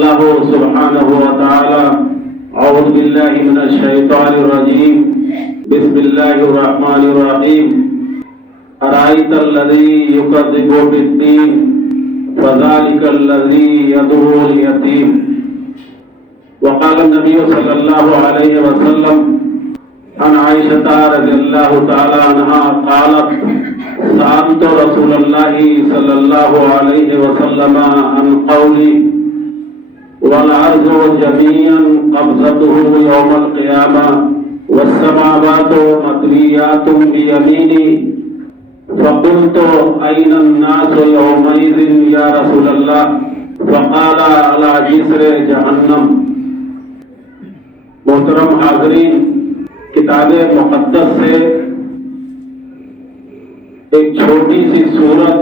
الله سبحانه وتعالى: أعوذ بالله من الشيطان الرجيم، بسم الله الرحمن الرحيم. أرأيت الذي يكذب بالدين فذلك الذي يدعو اليتيم. وقال النبي صلى الله عليه وسلم عن عائشة رضي الله تعالى عنها قالت: سألت رسول الله صلى الله عليه وسلم عن قولي: والعرض جميعا قبضته يوم القيامة والسماوات مطويات بيميني. فقلت: أين الناس يومئذ يا رسول الله؟ فقال: على جسر جہنم. محترم حاضرین، کتاب مقدس سے ایک چھوٹی سی سورت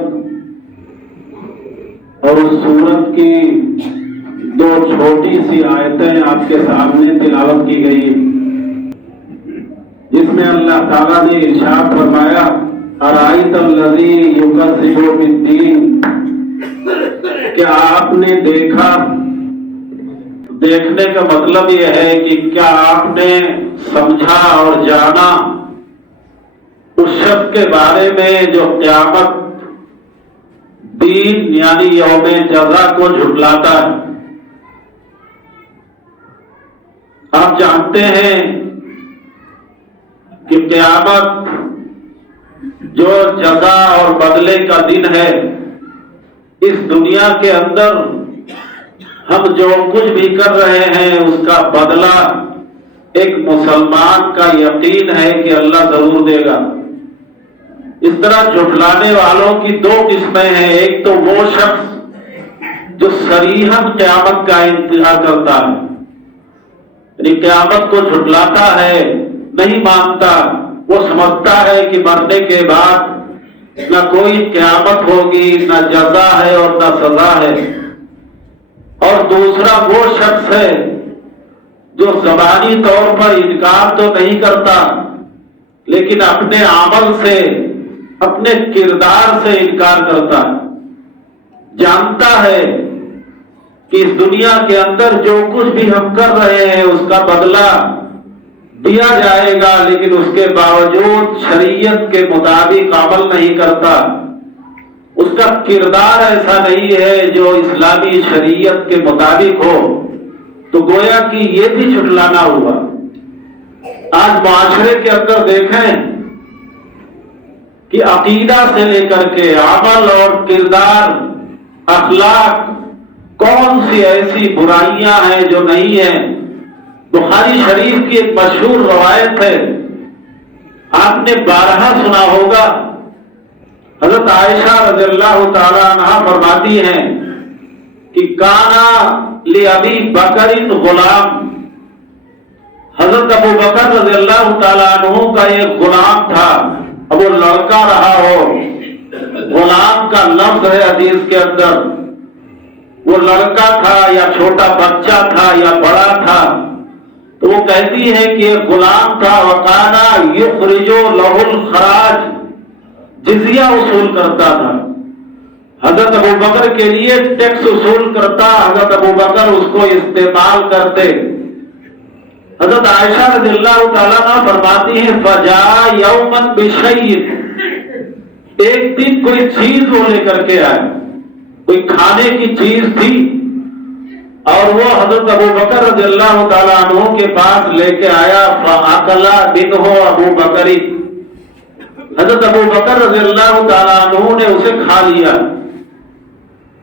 اور اس سورت کی دو چھوٹی سی آیتیں آپ کے سامنے تلاوت کی گئی، جس میں اللہ تعالیٰ نے ارشاد فرمایا: ارائیت الذی یکذب بالدین. کیا آپ نے دیکھا؟ دیکھنے کا مطلب یہ ہے کہ کیا آپ نے سمجھا اور جانا اس شخص کے بارے میں جو قیامت دین یعنی یوم جزا کو جھٹلاتا ہے؟ آپ جانتے ہیں کہ قیامت جو جزا اور بدلے کا دن ہے، اس دنیا کے اندر ہم جو کچھ بھی کر رہے ہیں اس کا بدلہ ایک مسلمان کا یقین ہے کہ اللہ ضرور دے گا. اس طرح جھٹلانے والوں کی دو قسمیں ہیں. ایک تو وہ شخص جو صریحاً قیامت کا انکار کرتا ہے، یعنی قیامت کو جھٹلاتا ہے، نہیں مانتا. وہ سمجھتا ہے کہ مرنے کے بعد نہ کوئی قیامت ہوگی، نہ جزا ہے اور نہ سزا ہے. اور دوسرا وہ شخص ہے جو زبانی طور پر انکار تو نہیں کرتا، لیکن اپنے عمل سے، اپنے کردار سے انکار کرتا ہے. جانتا ہے کہ اس دنیا کے اندر جو کچھ بھی ہم کر رہے ہیں اس کا بدلہ دیا جائے گا، لیکن اس کے باوجود شریعت کے مطابق عمل نہیں کرتا. اس کا کردار ایسا نہیں ہے جو اسلامی شریعت کے مطابق ہو، تو گویا کہ یہ بھی جھٹلانا ہوا. آج معاشرے کے اندر دیکھیں کہ عقیدہ سے لے کر کے عمل اور کردار، اخلاق، کون سی ایسی برائیاں ہیں جو نہیں ہیں. بخاری شریف کی ایک مشہور روایت ہے، آپ نے بارہا سنا ہوگا. حضرت عائشہ رضی اللہ تعالی عنہ فرماتی ہیں کہ کانا لأبی بکر غلام. حضرت ابو بکر رضی اللہ تعالی عنہ کا ایک غلام تھا. اب وہ لڑکا رہا ہو، غلام کا لفظ ہے حدیث کے اندر. وہ لڑکا تھا یا چھوٹا بچہ تھا یا بڑا تھا، تو وہ کہتی ہے کہ ایک غلام تھا. وکانا یخرج لہ الخراج، جزیہ وصول کرتا تھا. حضرت ابو بکر کے لیے ٹیکس وصول کرتا. حضرت ابو بکر اس کو استعمال کرتے. حضرت عائشہ رضی اللہ تعالیٰ عنہ فرماتی ہیں فجاء یوما بشیء، ایک دن کوئی چیز وہ لے کر کے آئے، کوئی کھانے کی چیز تھی، اور وہ حضرت ابو بکر رضی اللہ تعالیٰ عنہ کے پاس لے کے آیا. فاکل منہ ابو بکر، حضرت ابو بکر رضی اللہ تعالیٰ عنہ نے اسے کھا لیا.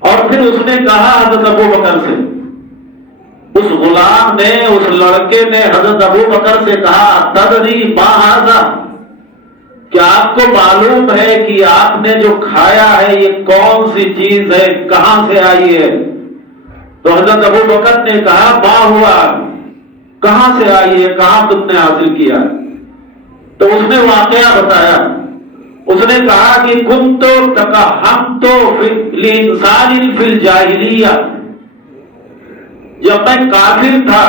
اور پھر اس نے کہا حضرت ابو بکر سے، اس غلام نے، اس لڑکے نے حضرت ابو بکر سے کہا تدری ما ھذا، کیا آپ کو معلوم ہے کہ آپ نے جو کھایا ہے یہ کون سی چیز ہے، کہاں سے آئی ہے؟ تو حضرت ابو بکر نے کہا ما ہوا، کہاں سے آئی ہے، کہاں تم نے حاصل کیا؟ تو اس نے واقعہ بتایا. اس نے کہا کہ کنت تکہنت لانسان فی الجاہلیہ، جب میں کافر تھا،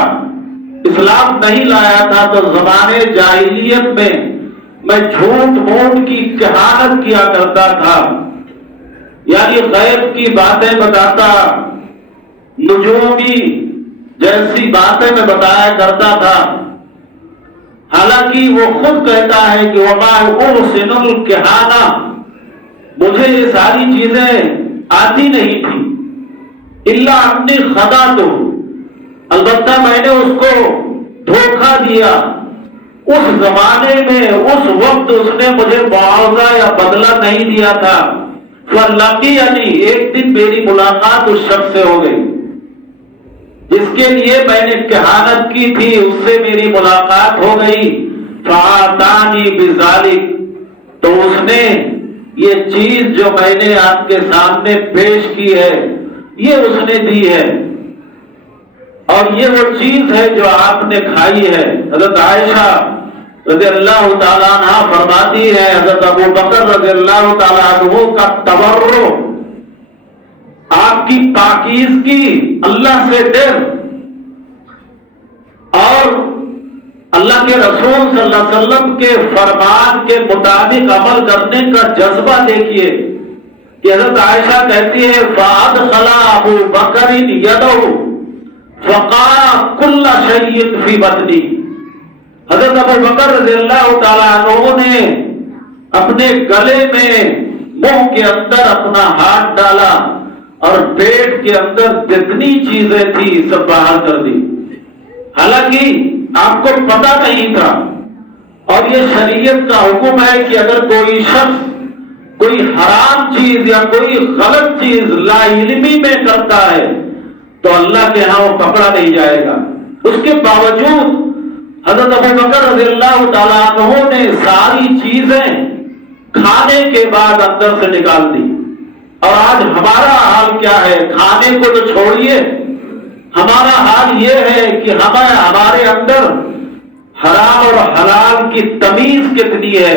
اسلام نہیں لایا تھا، تو زمانے جاہلیت میں جھوٹ موٹ کی کہانت کیا کرتا تھا، یعنی غیب کی باتیں بتاتا، نجومی جیسی باتیں میں بتایا کرتا تھا، حالانکہ وہ خود کہتا ہے کہ وما احسن الکہانہ، مجھے یہ ساری چیزیں آتی نہیں تھی، الا انی خدعت، البتہ میں نے اس کو دھوکہ دیا۔ اس زمانے میں اس وقت اس نے مجھے معاوضہ یا بدلہ نہیں دیا تھا، فلقینی، ایک دن میری ملاقات اس شخص سے ہو گئی جس کے لیے میں نے کہانت کی تھی، اس سے میری ملاقات ہو گئی، فآتانی بذالک، تو اس نے یہ چیز جو میں نے آپ کے سامنے پیش کی ہے یہ اس نے دی ہے، اور یہ وہ چیز ہے جو آپ نے کھائی ہے۔ حضرت عائشہ رضی اللہ تعالیٰ عنہ فرماتی ہے، حضرت ابو بکر رضی اللہ تعالیٰ عنہ کا تورع، آپ کی پاکیزگی، اللہ سے ڈر اور اللہ کے رسول صلی اللہ علیہ وسلم کے فرمان کے مطابق عمل کرنے کا جذبہ دیکھیے کہ حضرت عائشہ کہتی ہے فَأَدْخَلَ أَبُو بَكْرٍ يَدَهُ فَقَعَ كُلَّ شَيْءٍ فِي بَطْنِهِ، حضرت ابو بکر رضی اللہ تعالیٰ عنہ نے اپنے گلے میں منہ کے اندر اپنا ہاتھ ڈالا اور پیٹ کے اندر جتنی چیزیں تھی سب باہر کر دی، حالانکہ آپ کو پتہ نہیں تھا۔ اور یہ شریعت کا حکم ہے کہ اگر کوئی شخص کوئی حرام چیز یا کوئی غلط چیز لا علمی میں کرتا ہے تو اللہ کے ہاں وہ پکڑا نہیں جائے گا۔ اس کے باوجود حضرت ابو بکر رضی اللہ تعالیٰ عنہ نے ساری چیزیں کھانے کے بعد اندر سے نکال دی، اور آج ہمارا حال کیا ہے؟ کھانے کو تو چھوڑیے، ہمارا حال یہ ہے کہ ہمارے اندر حرام اور حلال کی تمیز کتنی ہے،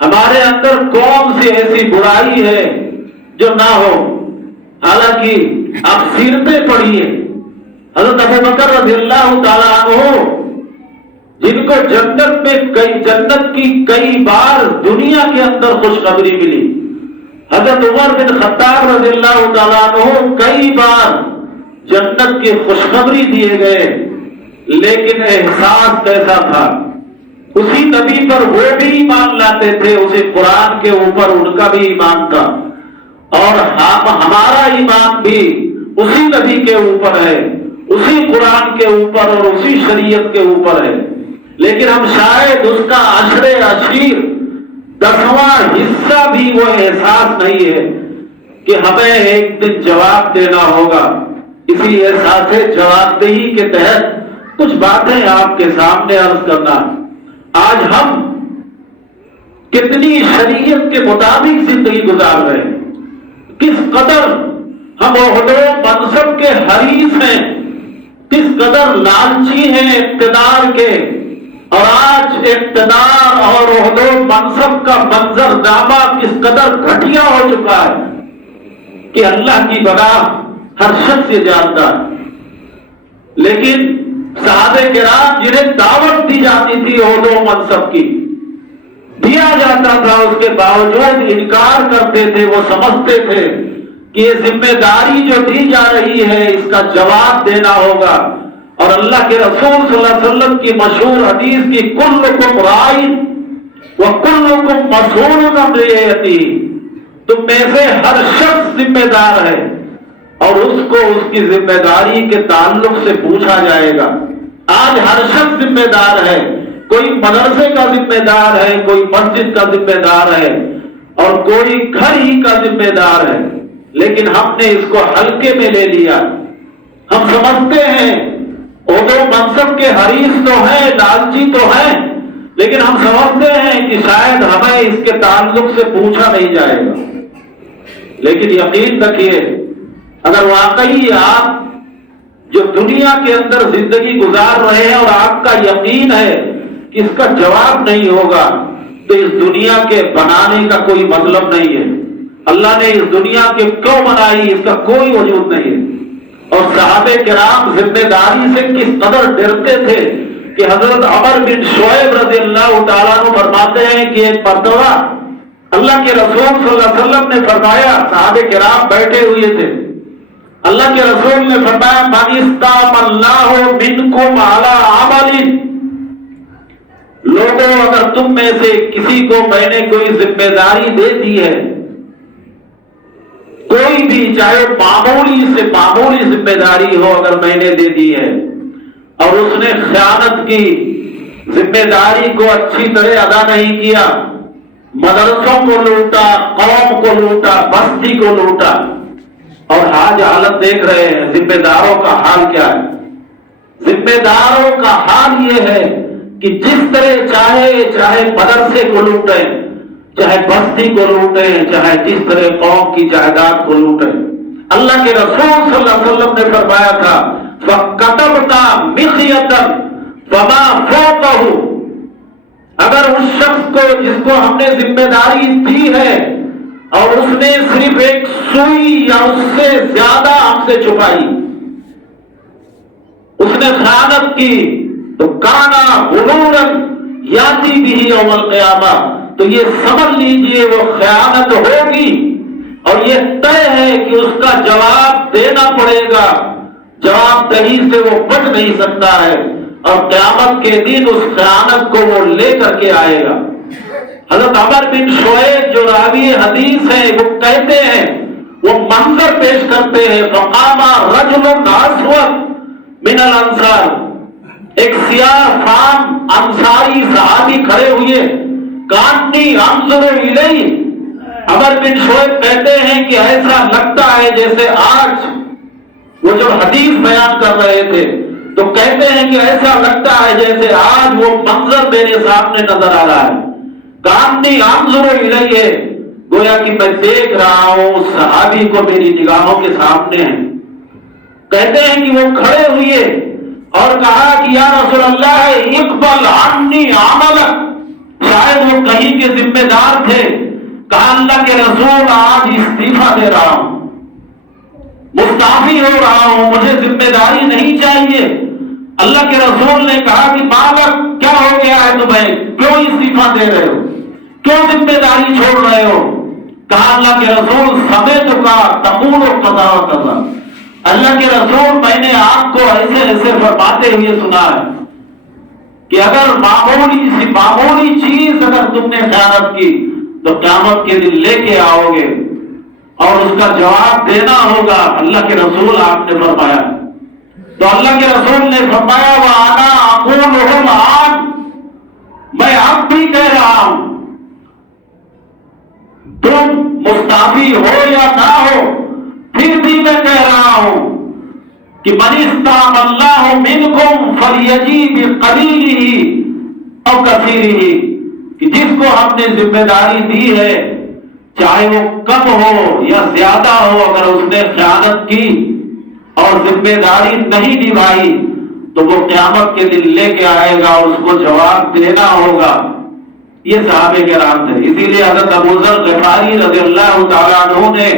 ہمارے اندر کون سی ایسی برائی ہے جو نہ ہو۔ حالانکہ آپ سیرتیں پڑھیے، حضرت ابو بکر رضی اللہ تعالیٰ عنہ جن کو جنت کی کئی بار دنیا کے اندر خوشخبری ملی، حضرت عمر بن خطاب رضی اللہ تعالیٰ عنہ کئی بار جنت کی خوشخبری دیے گئے، لیکن احساس کیسا تھا؟ اسی نبی پر وہ بھی ایمان لاتے تھے، اسی قرآن کے اوپر ان کا بھی ایمان تھا، اور ہمارا ایمان بھی اسی نبی کے اوپر ہے، اسی قرآن کے اوپر اور اسی شریعت کے اوپر ہے، لیکن ہم شاید اس کا عشر عشیر 10واں حصہ بھی وہ احساس نہیں ہے کہ ہمیں ایک دن جواب دینا ہوگا۔ اسی احساس جواب دہی کے تحت کچھ باتیں آپ کے سامنے عرض کرنا۔ آج ہم کتنی شریعت کے مطابق زندگی گزار رہے ہیں، کس قدر ہم عہد و منصب کے حریص ہیں، کس قدر لالچی ہیں اقتدار کے، اور آج اقتدار اور عہد و منصب کا منظر نامہ کس قدر گھٹیا ہو چکا ہے کہ اللہ کی بنا ہر شخص یہ جانتا ہے۔ لیکن صحابہ کرام جنہیں دعوت دی جاتی تھی عہد و منصب کی، دیا جاتا تھا، اس کے باوجود انکار کرتے تھے۔ وہ سمجھتے تھے کہ یہ ذمہ داری جو دی جا رہی ہے اس کا جواب دینا ہوگا، اور اللہ کے رسول صلی اللہ علیہ وسلم کی مشہور حدیث کی کلکم راعٍ وکلکم مسئول عن رعیتہ، تم میں سے ہر شخص ذمہ دار ہے اور اس کو اس کی ذمہ داری کے تعلق سے پوچھا جائے گا۔ آج ہر شخص ذمہ دار ہے، کوئی مدرسے کا ذمہ دار ہے، کوئی مسجد کا ذمہ دار ہے، اور کوئی گھر ہی کا ذمہ دار ہے، لیکن ہم نے اس کو ہلکے میں لے لیا۔ ہم سمجھتے ہیں عہد و منصب کے حریص تو ہیں، لالچی تو ہیں، لیکن ہم سمجھتے ہیں کہ شاید ہمیں اس کے تعلق سے پوچھا نہیں جائے گا۔ لیکن یقین رکھیے، اگر واقعی آپ جو دنیا کے اندر زندگی گزار رہے ہیں اور آپ کا یقین ہے کہ اس کا جواب نہیں ہوگا، تو اس دنیا کے بنانے کا کوئی مطلب نہیں ہے۔ اللہ نے اس دنیا کے کیوں بنائی اس کا کوئی وجود نہیں ہے۔ اور صحابہ کرام ذمہ داری سے کس قدر ڈرتے تھے کہ حضرت عمر بن شعیب رضی اللہ تعالیٰ عنہ فرماتے ہیں کہ ایک مرتبہ اللہ کے رسول صلی اللہ علیہ وسلم نے فرمایا، صحابہ کرام بیٹھے ہوئے تھے، اللہ کے رسول نے فرمایا من استعملناہ منکم علی عمل، لوگوں اگر تم میں سے کسی کو میں نے کوئی ذمہ داری دے دی ہے، کوئی بھی چاہے معمولی سے معمولی ذمہ داری ہو اگر میں نے دے دی ہے اور اس نے خیانت کی، ذمہ داری کو اچھی طرح ادا نہیں کیا، مدرسوں کو لوٹا، قوم کو لوٹا، بستی کو لوٹا، اور آج حالت دیکھ رہے ہیں ذمہ داروں کا حال کیا ہے۔ ذمہ داروں کا حال یہ ہے کہ جس طرح چاہے مدرسے کو لوٹیں، چاہے بستی کو لوٹیں، چاہے جس طرح قوم کی جائیداد کو لوٹیں۔ اللہ کے رسول صلی اللہ علیہ وسلم نے فرمایا تھا فَكَتَبْنَا مِخْيَةً فَمَا فَوْقَهُ، اگر اس شخص کو جس کو ہم نے ذمہ داری دی ہے اور اس نے صرف ایک سوئی یا اس سے زیادہ ہم سے چھپائی، اس نے خیانت کی، تو کانا غلولاً یاتی بہ یوم القیامہ، تو یہ سمجھ لیجئے وہ خیانت ہوگی اور یہ طے ہے کہ اس کا جواب دینا پڑے گا، جواب دہی سے وہ بچ نہیں سکتا ہے، اور قیامت کے دن اس خیانت کو وہ لے کر کے آئے گا۔ حضرت عمر بن شعیب جو راوی حدیث ہیں وہ کہتے ہیں، وہ منظر پیش کرتے ہیں فقام رجل اسود من الانصار، ایک سیاہ فام انصاری صحابی کھڑے ہوئے، کانی انظر الیہ، عمر بن شعیب کہتے ہیں کہ ایسا لگتا ہے جیسے آج وہ جب حدیث بیان کر رہے تھے تو کہتے ہیں کہ ایسا لگتا ہے جیسے آج وہ منظر میرے سامنے نظر آ رہا ہے، کانی انظر الیہ، گویا کہ میں دیکھ رہا ہوں اس صحابی کو میری نگاہوں کے سامنے ہے۔ کہتے ہیں کہ وہ کھڑے ہوئے اور کہا کہ یا رسول اللہ اقبل عنی عملک، شاید وہ کہیں کے ذمہ دار تھے، کہا اللہ کے رسول آج استعفیٰ دے رہا ہوں، مستعفی ہو رہا ہوں، مجھے ذمہ داری نہیں چاہیے۔ اللہ کے رسول نے کہا کہ مالک کیا ہو گیا ہے تمہیں، کیوں استعفیٰ دے رہے ہو، کیوں ذمہ داری چھوڑ رہے ہو؟ کہا اللہ کے رسول سمعتک تقول کذا و کذا، اللہ کے رسول میں نے آپ کو ایسے ایسے فرماتے ہوئے سنا ہے کہ اگر معمولی چیز اگر تم نے خیانت کی تو قیامت کے دن لے کے آؤ گے اور اس کا جواب دینا ہوگا، اللہ کے رسول آپ نے فرمایا۔ تو اللہ کے رسول نے فرمایا وَأَنَا أَقُولُهُ الْآنَ، میں اب بھی کہہ رہا ہوں، تم مستعفی ہو یا نہ ہو پھر بھی میں کہہ رہا ہوں کہ من استعملناہ منکم فلیجی بقلیلہ او کثیرہ، کہ جس کو ہم نے ذمہ داری دی ہے چاہے وہ کم ہو یا زیادہ ہو، اگر اس نے خیانت کی اور ذمہ داری نہیں نبھائی تو وہ قیامت کے دن لے کے آئے گا اور اس کو جواب دینا ہوگا۔ یہ صحابہ کرام تھے۔ اسی لیے حضرت ابو ذر غفاری رضی اللہ تعالیٰ عنہ نے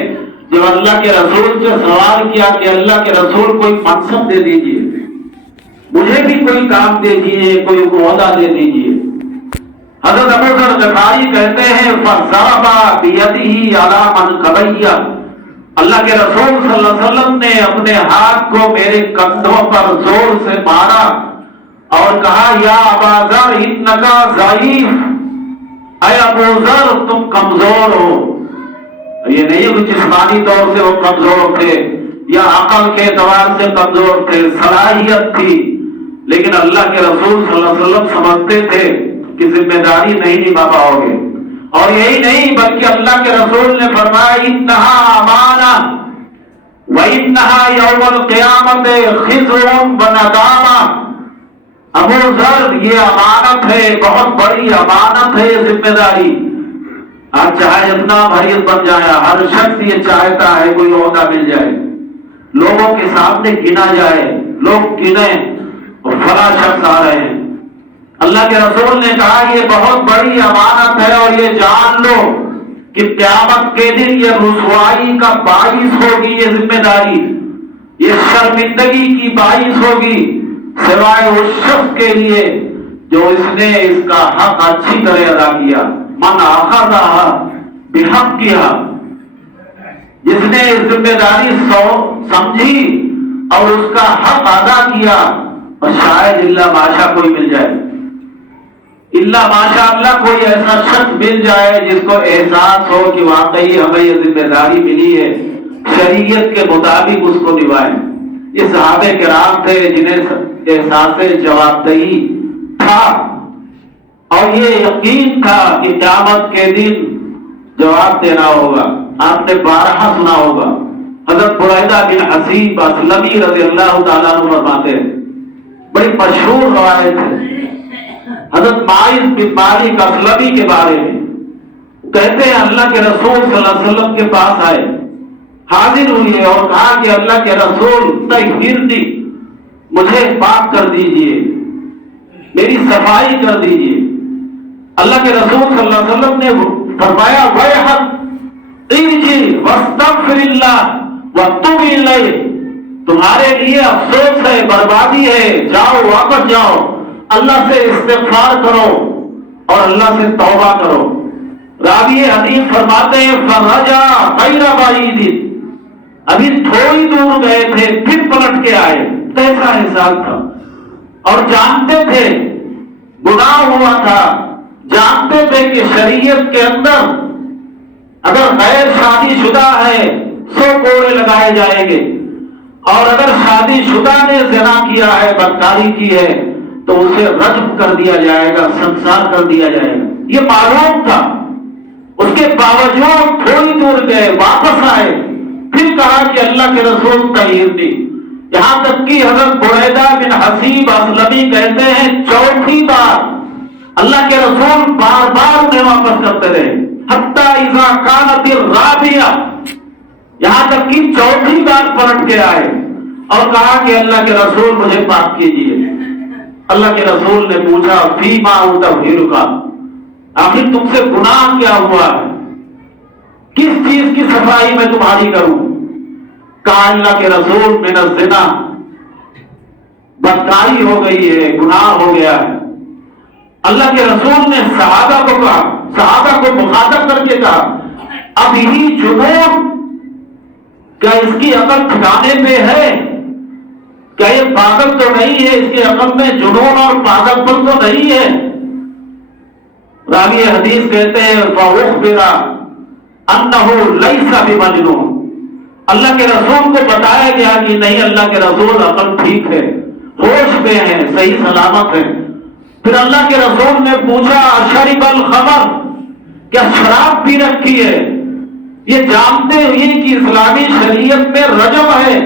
جب اللہ کے رسول سے سوال کیا کہ اللہ کے رسول کوئی منصب دے دیجئے، مجھے بھی کوئی کام دے دیجئے، کوئی عہدہ دے دیجئے، حضرت ابو ذر غفاری کہتے ہیں فَضَرَبَ بِيَدِهِ عَلَى مَنْكَبَيَّ، اللہ کے رسول صلی اللہ علیہ وسلم نے اپنے ہاتھ کو میرے کندھوں پر زور سے مارا اور کہا یا ابا ذر انک ضعیف، اے ابو ذر تم کمزور ہو۔ یہ نہیں کہ جسمانی طور سے وہ کمزور تھے یا عقل کے اعتبار سے کمزور تھے، صلاحیت تھی، لیکن اللہ کے رسول صلی اللہ علیہ وسلم سمجھتے تھے کہ ذمہ داری نہیں نبھا پاؤ گے۔ اور یہی نہیں بلکہ اللہ کے رسول نے فرمایا انہا امانہ وانہا یوم القیامت خزر وندامہ، ابو ذر یہ امانت ہے، بہت بڑی امانت ہے یہ ذمہ داری۔ آج چاہے اتنا بھریت بن جائے، ہر شخص یہ چاہتا ہے کوئی عہدہ مل جائے، لوگوں کے سامنے گنا جائے، لوگ گنیں اور فلاں شخص آ رہے ہیں۔ اللہ کے رسول نے کہا یہ بہت بڑی امانت ہے اور یہ جان لو کہ قیامت کے دن یہ رسوائی کا باعث ہوگی، یہ ذمہ داری یہ شرمندگی کی باعث ہوگی، سوائے اس شخص کے لیے جو اس نے اس کا حق اچھی طرح ادا کیا، من اخذها بحقها، جس نے اس ذمہ داری سمجھی اور اس کا حق ادا کیا، اور شاید اللہ ماشا کوئی مل جائے، اللہ ماشاء اللہ کوئی ایسا شخص مل جائے جس کو احساس ہو کہ واقعی ہمیں یہ ذمہ داری ملی ہے، شریعت کے مطابق اس کو نبھائیں۔ یہ صحابہ کرام تھے جنہیں احساس جوابدہی تھا اور یہ یقین تھا کہ قیامت کے دن جواب دینا ہوگا۔ آپ نے بارہا سنا ہوگا، حضرت بريدہ بن حصیب اسلمی رضی اللہ تعالیٰ عنہ فرماتے ہیں، بڑی مشہور روایت ہے حضرت معاذ بن مالک اسلمی کے بارے میں، کہتے ہیں اللہ کے رسول صلی اللہ علیہ وسلم کے پاس آئے، حاضر ہوئے اور کہا کہ اللہ کے رسول طہرنی، مجھے پاک کر دیجئے، میری صفائی کر دیجئے۔ اللہ کے رسول صلی اللہ علیہ وسلم نے فرمایا وَيْحَكَ ارجع واستغفر اللہ وتوب الیہ، تمہارے لیے افسوس ہے، بربادی ہے، جاؤ واپس جاؤ، اللہ سے استغفار کرو اور اللہ سے توبہ کرو۔ راوی حدیث فرماتے ہیں فرجع غیر بعید، ابھی تھوڑی دور گئے تھے پھر پلٹ کے آئے، کیسا احساس تھا، اور جانتے تھے گناہ ہوا تھا، جانتے تھے کہ شریعت کے اندر اگر غیر شادی شدہ ہے 100 کوڑے لگائے جائیں گے، اور اگر شادی شدہ نے زنا کیا ہے، بدکاری کی ہے، تو اسے رجم کر دیا جائے گا، سنسار کر دیا جائے گا۔ یہ معلوم تھا، اس کے باوجود تھوڑی دور گئے، واپس آئے، پھر کہا کہ اللہ کے رسول طہرنی، یہاں تک کہ حضرت بريدہ بن حصیب اسلمی کہتے ہیں چوتھی بار اللہ کے رسول بار بار انہیں واپس کرتے رہے، حتیٰ اذا کانت الرابعہ، یہاں تک کہ چوتھی بار پلٹ کے آئے اور کہا کہ اللہ کے رسول مجھے پاک کیجیے۔ اللہ کے رسول نے پوچھا فیما اطہرک، آخر تم سے گناہ کیا ہوا ہے، کس چیز کی صفائی میں تمہاری کروں؟ کہا اللہ کے رسول من الزنا، بدکاری ہو گئی ہے، گناہ ہو گیا ہے۔ اللہ کے رسول نے صحابہ کو کہا، صحابہ کو مخاطب کر کے کہا اب یہی جنون، کیا اس کی عقل ٹھکانے پہ ہے؟ کیا یہ پاگل تو نہیں ہے؟ اس کے عقل میں جنون اور پاگل پن تو نہیں ہے؟ راوی حدیث کہتے ہیں فَأُخْبِرَ أَنَّهُ لَيْسَ بِمَجْنُونٍ، اللہ کے رسول کو بتایا گیا کہ نہیں، اللہ کے رسول عقل ٹھیک ہے، ہوش پہ ہیں، صحیح سلامت ہیں۔ پھر اللہ کے رسول نے پوچھا شرب الخمر، کیا شراب پی رکھی ہے؟ یہ جانتے ہوئے کہ اسلامی شریعت میں رجم ہے،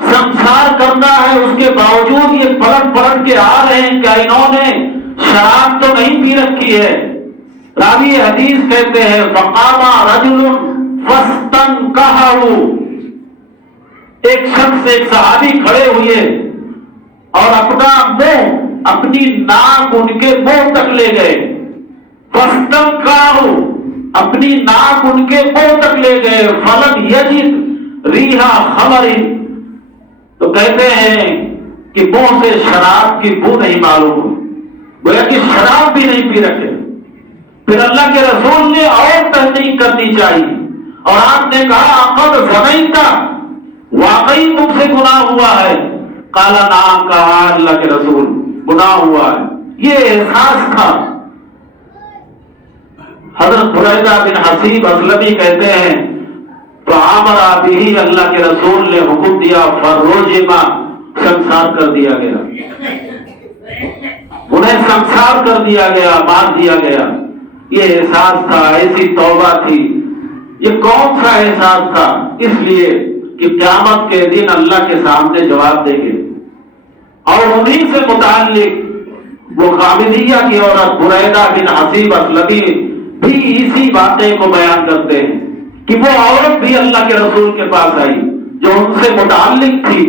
سنسار کرنا ہے، اس کے باوجود یہ پلٹ پلٹ کے آ رہے ہیں، کیا انہوں نے شراب تو نہیں پی رکھی ہے؟ راوی حدیث کہتے ہیں فقام رجل فاستنکحہ، ایک شخص، ایک صحابی کھڑے ہوئے اور اپنا منہ، اپنی ناک ان کے منہ تک لے گئے، فاستنکحہ، اپنی ناک ان کے منہ تک لے گئے، فلم یجد ریحا خمر، تو کہتے ہیں کہ منہ سے شراب کی بو نہیں معلوم ہوئی، گویا کہ شراب بھی نہیں پی رکھے۔ پھر اللہ کے رسول نے اور تحقیق کرنی چاہیے اور آپ نے کہا قد زنیت، واقعی تم سے گناہ ہوا ہے؟ قال نعم، کہا اللہ کے رسول گناہ ہوا ہے۔ یہ احساس تھا۔ حضرت بريدہ بن حصیب اسلمی کہتے ہیں فَأَمَرَ بِهِ، اللہ کے رسول نے حکم دیا، فَرُجِمَ، سنسار کر دیا گیا، انہیں سنسار کر دیا گیا، مار دیا گیا۔ یہ احساس تھا، ایسی توبہ تھی۔ یہ کون سا احساس تھا؟ اس لیے کہ قیامت کے دن اللہ کے سامنے جواب دیں گے، اور انہی سے متعلق وہ غامدیہ کی عورت بريدہ بن حصیب اسلمی بھی اسی باتیں کو بیان کرتے ہیں کہ وہ عورت بھی اللہ کے رسول کے پاس آئی جو ان سے متعلق تھی،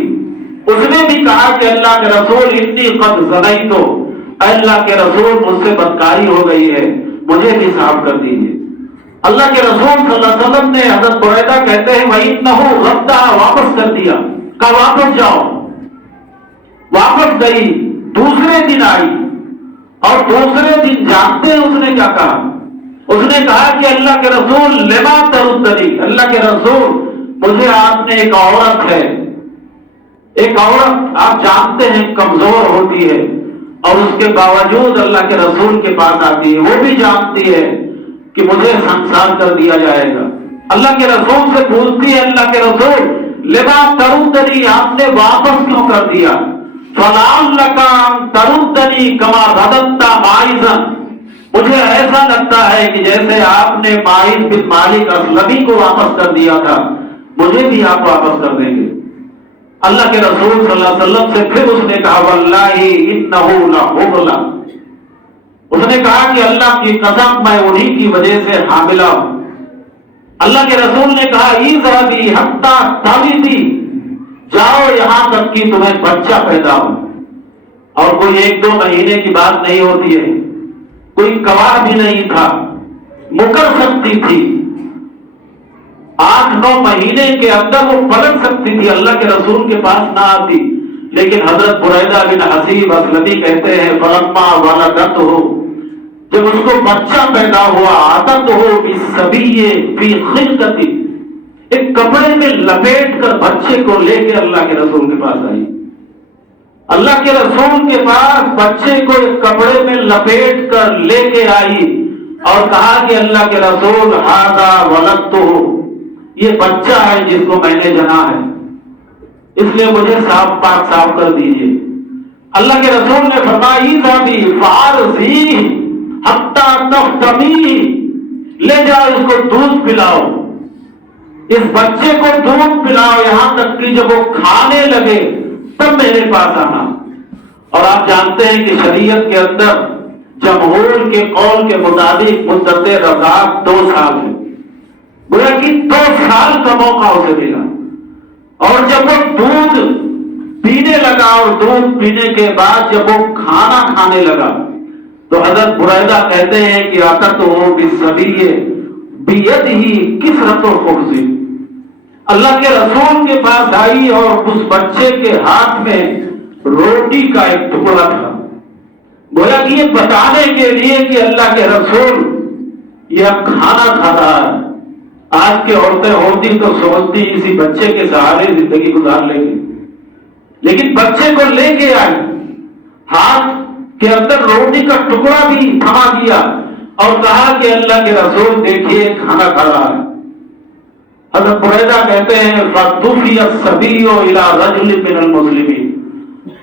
اس نے بھی کہا کہ اللہ کے رسول انی قد زنیت، اللہ کے رسول مجھ سے بدکاری ہو گئی ہے، مجھے بھی صاف کر دیجیے۔ اللہ کے رسول صلی اللہ علیہ وسلم نے، حضرت بريدہ کہتے ہیں وَإِنَّهُ رَدَّهَا، واپس کر دیا، کہا واپس جاؤ۔ واپس گئی، دوسرے دن آئی، اور دوسرے دن جانتے ہیں اس نے کیا کہا؟ اس نے کہا کہ اللہ کے رسول لما تردنی، اللہ کے رسول مجھے آپ نے ایک عورت ہے، ایک عورت آپ جانتے ہیں کمزور ہوتی ہے اور اس کے باوجود اللہ کے رسول کے پاس آتی ہے، وہ بھی جانتی ہے کہ مجھے سنسار کر دیا جائے گا، اللہ کے رسول سے پوچھتی ہے، اللہ کے رسول لما تردنی، آپ نے واپس کیوں کر دیا؟ فلعلک ان تردنی کما رددت ماعزا، مجھے ایسا لگتا ہے کہ جیسے آپ نے ماعز بن مالک اسلمی کو واپس کر دیا تھا، مجھے بھی آپ واپس کر دیں گے۔ اللہ کے رسول صلی اللہ علیہ وسلم سے پھر اس نے کہا واللہ انہ لحبلہ، اس نے کہا کہ اللہ کی قسم میں انہی کی وجہ سے حاملہ ہوں۔ اللہ کے رسول نے کہا اذهبی حتی تلدی، جاؤ یہاں تک کہ تمہیں بچہ پیدا ہو، اور کوئی 1-2 مہینے کی بات نہیں ہوتی ہے، کوئی گواہ بھی نہیں تھا، مکر سکتی تھی، 8-9 مہینے کے اندر وہ پلٹ سکتی تھی، اللہ کے رسول کے پاس نہ آتی، لیکن حضرت بریدہ بن حصیب اسلمی کہتے ہیں فلما ولدتہ، جب اس کو بچہ پیدا ہوا، عادت ہو بالصبی فی خلقتی، ایک کپڑے میں لپیٹ کر بچے کو لے کے اللہ کے رسول کے پاس آئی، اللہ کے رسول کے پاس بچے کو ایک کپڑے میں لپیٹ کر لے کے آئی اور کہا کہ اللہ کے رسول ھذا ولدتہ، یہ بچہ ہے جس کو میں نے جنا ہے، اس لیے مجھے صاف پاک صاف کر دیجیے۔ اللہ کے رسول نے فرمایا اذهبی فارضیہ حتی تفطمی، لے جاؤ اس کو دودھ پلاؤ، اس بچے کو دودھ پلاؤ یہاں تک کہ جب وہ کھانے لگے تب میرے پاس آنا۔ اور آپ جانتے ہیں کہ شریعت کے اندر جمہور کے قول کے مطابق مدت رضاعت 2 سال ہے، گویا کہ 2 سال کا موقع اسے ملا، اور جب وہ دودھ پینے لگا اور دودھ پینے کے بعد جب وہ کھانا کھانے لگا تو حضرت بریدہ کہتے ہیں کہ عادت ہو بالصبی بیدہ کسرۃ الخبز، اللہ کے رسول کے پاس آئی اور اس بچے کے ہاتھ میں روٹی کا ایک ٹکڑا تھا، گویا کہ یہ بتانے کے لیے کہ اللہ کے رسول یہ کھانا کھا رہا ہے۔ آج کی عورتیں ہوتی تو سمجھتی اسی بچے کے سہارے زندگی گزار لیں گی، لیکن بچے کو لے کے آئی، ہاتھ کے اندر روٹی کا ٹکڑا بھی تھما دیا اور کہا کہ اللہ کے رسول دیکھیے کھانا کھا رہا ہے۔ حضرت بریدہ کہتے ہیں فَدُفِّئَ الصَّبِيُّ إِلَى رَجُلٍ مِّنَ الْمُسْلِمِينَ،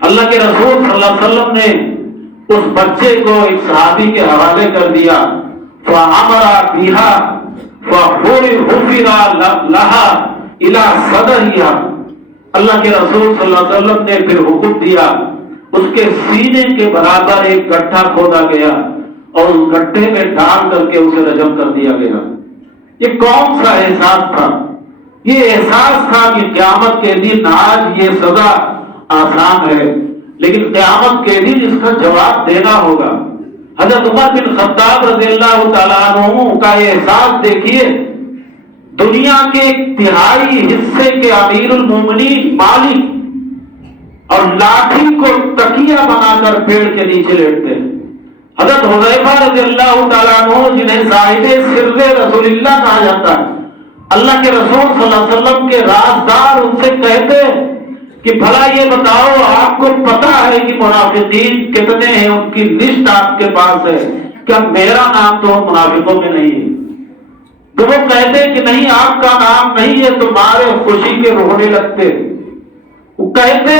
اللہ کے رسول صلی اللہ علیہ وسلم نے اس بچے کو ایک صحابی کے حوالے کر دیا، فَأَمَرَ بِهَا فَحُفِرَ لَهَا إِلَى صَدْرِهَا، اللہ کے رسول صلی اللہ علیہ وسلم نے پھر حکم دیا اس کے سینے کے برابر ایک گڈھا کھودا گیا اور اس گڈھے میں ڈال کر کے اسے رجم کر دیا گیا۔ یہ کون سا احساس تھا؟ یہ احساس تھا کہ قیامت کے دن آج یہ سزا آسان ہے لیکن قیامت کے دن اس کا جواب دینا ہوگا۔ حضرت عمر بن خطاب رضی اللہ تعالیٰ عنہ کا یہ احساس دیکھیے، دنیا کے ایک تہائی حصے کے امیر المومنین مالک اور لاٹھی کو تکیہ بنا کر پیڑ کے نیچے لیٹتے ہیں۔ حضرت حذیفہ رضی اللہ تعالیٰ عنہ جنہیں صاحب سر رسول اللہ کہا جاتا ہے، اللہ کے رسول صلی اللہ علیہ وسلم کے رازدار، ان سے کہتے کہ بھلا یہ بتاؤ آپ کو پتا ہے کہ منافقین کتنے ہیں، ان کی لسٹ آپ کے پاس ہے، کیا میرا نام تو منافقوں میں نہیں ہے؟ تو وہ کہتے کہ نہیں آپ کا نام نہیں ہے، تمہارے خوشی کے رونے لگتے۔ وہ کہتے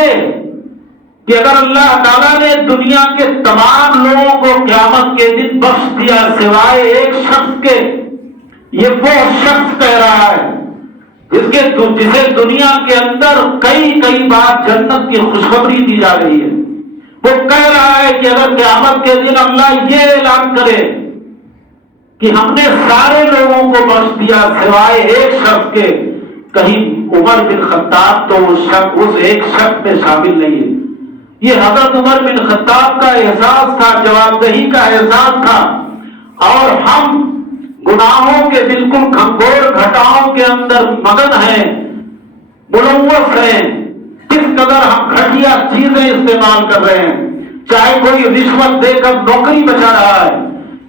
کہ اگر اللہ تعالیٰ نے دنیا کے تمام لوگوں کو قیامت کے دن بخش دیا سوائے ایک شخص کے، یہ وہ شخص کہہ رہا ہے جسے دنیا کے اندر کئی بار جنت کی خوشخبری دی جا رہی ہے، وہ کہہ رہا ہے کہ اگر قیامت کے دن اللہ یہ اعلان کرے کہ ہم نے سارے لوگوں کو بخش دیا سوائے ایک شخص کے، کہیں عمر بن خطاب تو اس ایک شخص میں شامل نہیں ہے۔ یہ حضرت عمر بن خطاب کا احساس تھا، جواب دہی کا احساس تھا، اور ہم گناہوں کے بالکل گھنگور گھٹاؤں کے اندر مگن ہیں، ملوث ہیں، کس قدر ہم گھٹیا چیزیں استعمال کر رہے ہیں، چاہے کوئی رشوت دے کر نوکری بچا رہا ہے،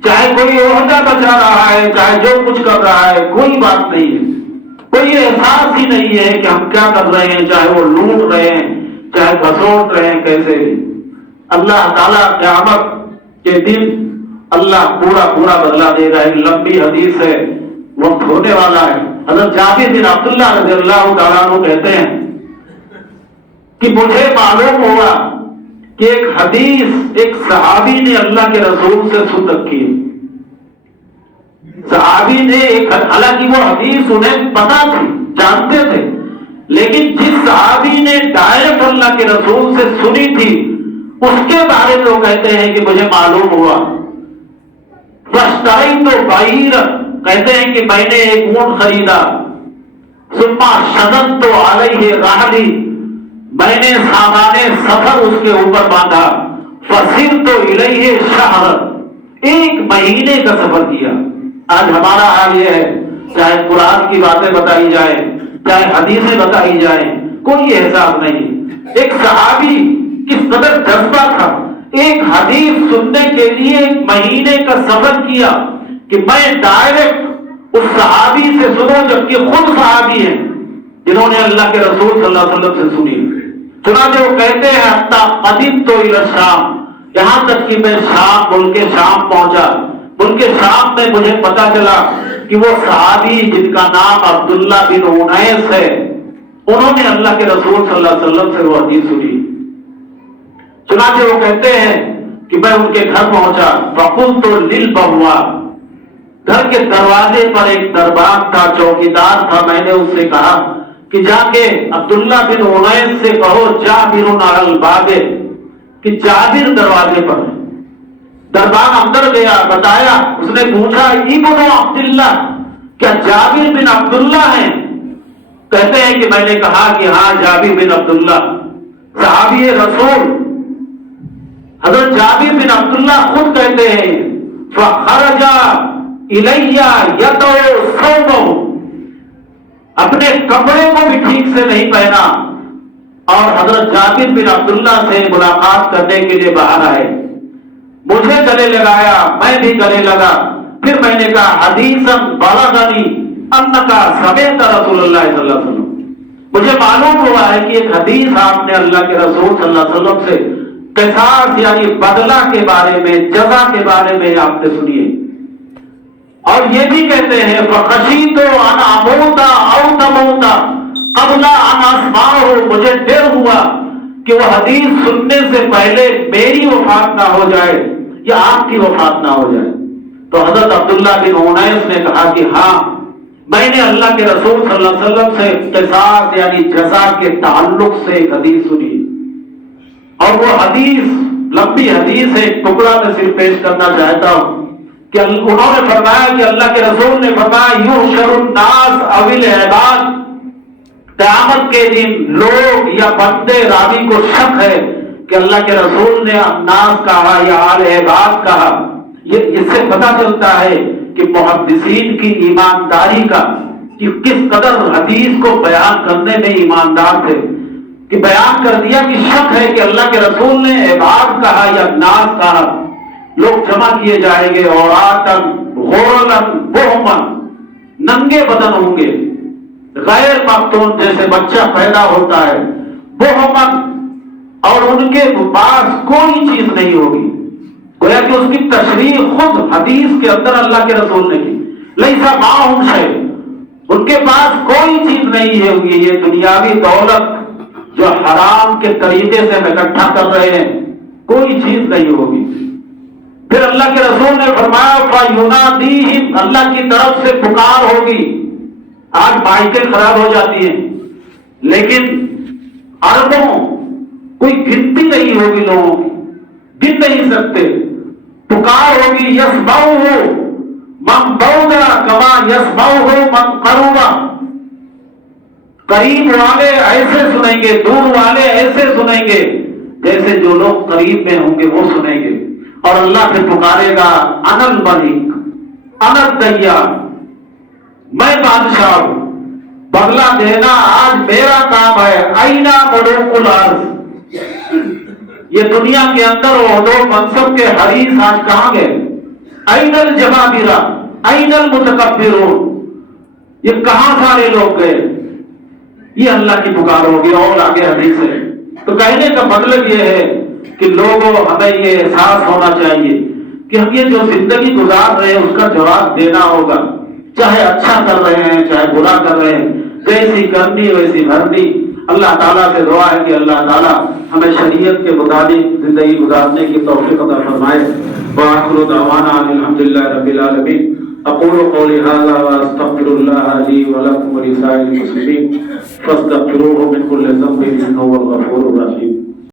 چاہے کوئی عہدہ بچا رہا ہے، چاہے جو کچھ کر رہا ہے، کوئی بات نہیں ہے۔ کوئی احساس ہی نہیں ہے کہ ہم کیا کر رہے ہیں، چاہے وہ لوٹ رہے ہیں چاہے گھسوٹ رہے ہیں کیسے بھی۔ اللہ تعالیٰ قیامت کے دن اللہ پورا پورا بدلہ دے گا۔ ایک لمبی حدیث ہے، وقت ہونے والا ہے۔ حضرت جابر بن عبداللہ رضی اللہ تعالیٰ عنہ کہتے ہیں کہ مجھے معلوم ہوا کہ ایک حدیث ایک صحابی نے اللہ کے رسول سے سن رکھی ہے۔ صحابی نے حالانکہ وہ حدیث انہیں پتا تھی، جانتے تھے، لیکن جس صحابی نے ڈائریکٹ اللہ کے رسول سے سنی تھی اس کے بارے میں وہ کہتے ہیں کہ مجھے معلوم ہوا۔ فاشتریت بعیرا، کہتے ہیں کہ میں نے ایک اونٹ خریدا، ثم شددت علیہ رحلی، میں نے سامان سفر اس کے اوپر باندھا، فسرت الیہ شہر، ایک مہینے کا سفر کیا۔ آج ہمارا حال یہ ہے، چاہے قرآن کی باتیں بتائی جائیں چاہے حدیثیں بتائی جائیں، کوئی احساس نہیں۔ ایک صحابی کس قدر جذبہ تھا، ایک حدیث سننے کے لیے ایک مہینے کا سفر کیا کہ میں ڈائریکٹ اس صحابی سے سنوں، جبکہ خود صحابی ہیں جنہوں نے اللہ کے رسول صلی اللہ علیہ وسلم سے سنی۔ چنانچہ وہ کہتے ہیں حتی قدمت الی الشام، یہاں تک کہ میں شام، ملک شام پہنچا۔ ملک شام میں مجھے پتا چلا کہ وہ صحابی جن کا نام عبداللہ بن انیس ہے، انہوں نے اللہ کے رسول صلی اللہ علیہ وسلم سے وہ حدیث سنی۔ چنانچہ وہ کہتے ہیں کہ میں ان کے گھر پہنچا، فقلت للبواب، گھر کے دروازے پر ایک دربان تھا، چوکیدار تھا، میں نے اس سے کہا کہ جا کے عبداللہ بن انیس سے کہو جابر علی الباب، کہ جابر دروازے پر ہے۔ دربان اندر گیا، بتایا، اس نے پوچھا ابن عبداللہ، کیا جابر بن عبداللہ ہیں؟ کہتے ہیں کہ میں نے کہا کہ ہاں جابر بن عبداللہ، صحابی رسول حضرت جابر بن عبداللہ خود کہتے ہیں فخرج الیہ یدعو ثوبہ، اپنے کپڑے کو بھی ٹھیک سے نہیں پہنا اور حضرت جابر بن عبداللہ سے ملاقات کرنے کے لیے باہر آئے، مجھے گلے لگایا، میں بھی گلے لگا، پھر میں نے کہا حدیثا بلغنی انک سمعت رسول اللہ صلی اللہ علیہ وسلم، مجھے معلوم ہوا ہے کہ ایک حدیث آپ نے اللہ کے رسول صلی اللہ علیہ وسلم سے قصاص یعنی بدلہ کے بارے میں، جزا کے بارے میں آپ نے سنی ہے۔ اور یہ بھی کہتے ہیں فخشیت ان اموت او تموت قبل ان اسمعہ، مجھے ڈر ہوا کہ وہ حدیث سننے سے پہلے میری وفات نہ ہو جائے یا آپ کی وفات نہ ہو جائے۔ تو حضرت عبداللہ بن انیس نے کہا کہ ہاں، میں نے اللہ کے رسول صلی اللہ علیہ وسلم سے قصاص یعنی جزا کے تعلق سے ایک حدیث سنی، اور وہ حدیث لمبی حدیث ہے، ایک ٹکڑا میں صرف پیش کرنا چاہتا ہوں کہ انہوں نے فرمایا کہ اللہ کے رسول نے فرمایا یحشر الناس او العباد، قیامت کے دن لوگ یا بندے، راوی کو شک ہے کہ اللہ کے رسول نے الناس کہا یا آل عباد کہا، اس سے پتہ چلتا ہے کہ محدثین کی ایمانداری کا، کہ کس قدر حدیث کو بیان کرنے میں ایماندار تھے، کہ بیان کر دیا کہ شک ہے کہ اللہ کے رسول نے عباد کہا یا ناس کہا۔ لوگ جمع کیے جائیں گے، عوراتن غورلن بہمن، ننگے بدن ہوں گے، غیر مختون جیسے بچہ پیدا ہوتا ہے، بہمن، اور ان کے پاس کوئی چیز نہیں ہوگی، گویا کہ اس کی تشریح خود حدیث کے اندر اللہ کے رسول نے کی، لیسا معہم شیء، ان کے پاس کوئی چیز نہیں ہوگی، یہ دنیاوی دولت جو حرام کے طریقے سے ہم اکٹھا کر رہے ہیں، کوئی چیز نہیں ہوگی۔ پھر اللہ کے رسول نے فرمایا فَيُنَادِيهِمْ، اللہ کی طرف سے پکار ہوگی۔ آج مائیکیں خراب ہو جاتی ہیں، لیکن اربوں کوئی گنتی نہیں ہوگی، لوگوں کی گن نہیں سکتے، پکار ہوگی، یسمعہ من بعد کما یسمعہ من قرب، قریب والے ایسے سنیں گے، دور والے ایسے سنیں گے جیسے جو لوگ قریب میں ہوں گے وہ سنیں گے۔ اور اللہ سے پکارے گا انا الملک انا الدیان، میں بادشاہ ہوں، بدلہ دینا آج میرا کام ہے۔ اینا ملوک الارض، یہ دنیا کے اندر عہد و منصب کے حریص آج کہاں گئے؟ این الجبابرہ این المتکبرون، یہ کہاں سارے لوگ گئے؟ یہ اللہ کی پکار ہوگی اور آگے حدیث ہے۔ تو کہنے کا مطلب یہ ہے کہ لوگوں ہمیں یہ احساس ہونا چاہیے کہ ہم یہ جو زندگی گزار رہے ہیں اس کا جواب دینا ہوگا، چاہے اچھا کر رہے ہیں چاہے برا کر رہے ہیں، جیسی کرنی ویسی بھرنی۔ اللہ تعالیٰ سے دعا ہے کہ اللہ تعالیٰ ہمیں شریعت کے مطابق زندگی گزارنے کی توفیق عطا فرمائے۔ وآخر دعوانا الحمدللہ رب العالمین۔ اقول قولی ھذا واستغفر اللہ لی ولکم ولسائر المسلمین فاستغفروہ من کل ذنب انہ هو الغفور الرحیم۔